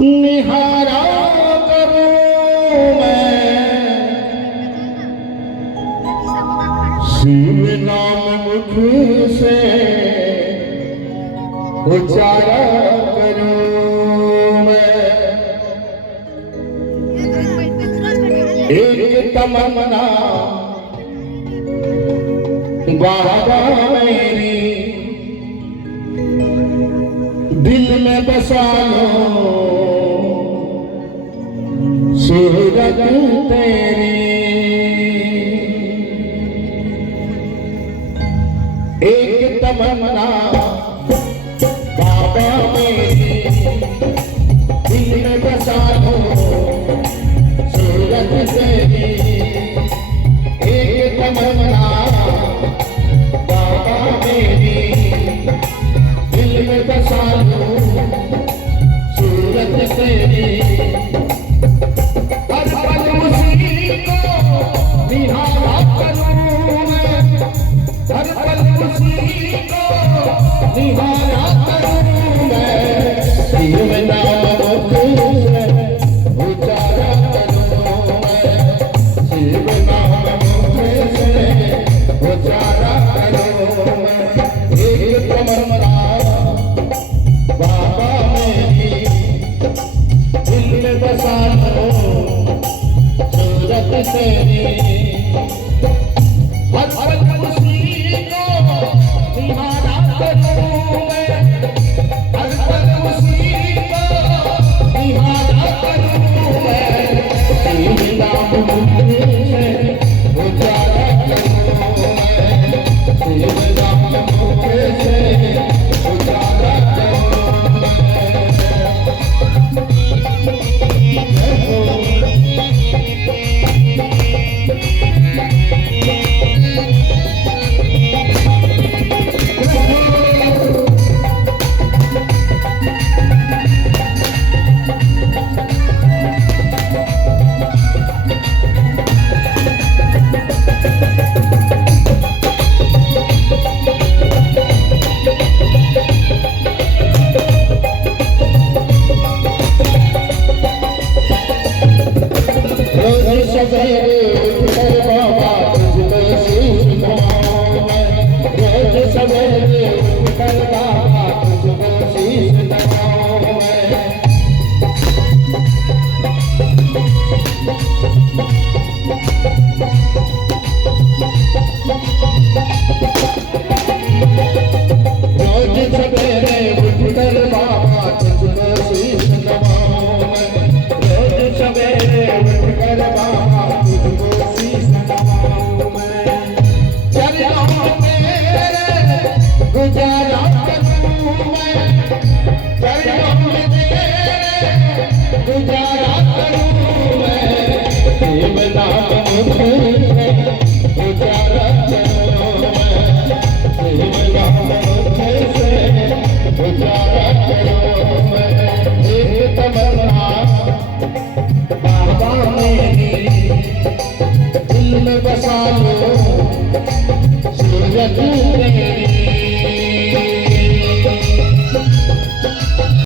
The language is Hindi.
निहारा करूं मैं शिव नाम मुख से उचारा करूं मैं। एक तमन्ना बाबा मेरी दिल में बसा लो सूरत तेरी। एक तमन्ना बाबा मेरी दिल में बसा लो सूरत तेरी। एक तमन्ना बाबा मेरी दिल में बसा लो सूरत तेरी। हर पल उसी को निहारा करूं मैं, हर पल उसी को निहारा करूं मैं। शिव नाम मुख से उचारा करूं मैं, शिव नाम मुख से उचारा करूं मैं। एक तमन्ना बाबा मेरी दिल में बसा लो सूरत तेरी। हर पल उसी को निहारा करूं मैं, हर पल उसी को निहारा करूं मैं। शिव नाम मुख से उचारा करूं मैं, शिव नाम मुख से उचारा करूं मैं। सवेरे उठकर बाबा तुझको शीश नवाऊं मैं, रोज सवेरे उठकर बाबा तुझको शीश नवाऊं मैं। रोज सवेरे उठकर बाबा तुझको शीश नवाऊं मैं, रोज सवेरे उठकर बाबा तुझको शीश नवाऊं मैं। चरणों तेरे गुजारा करूं मैं, चरणों तेरे गुजारा करूं मैं। शिव नाम मुख से उचारा करूं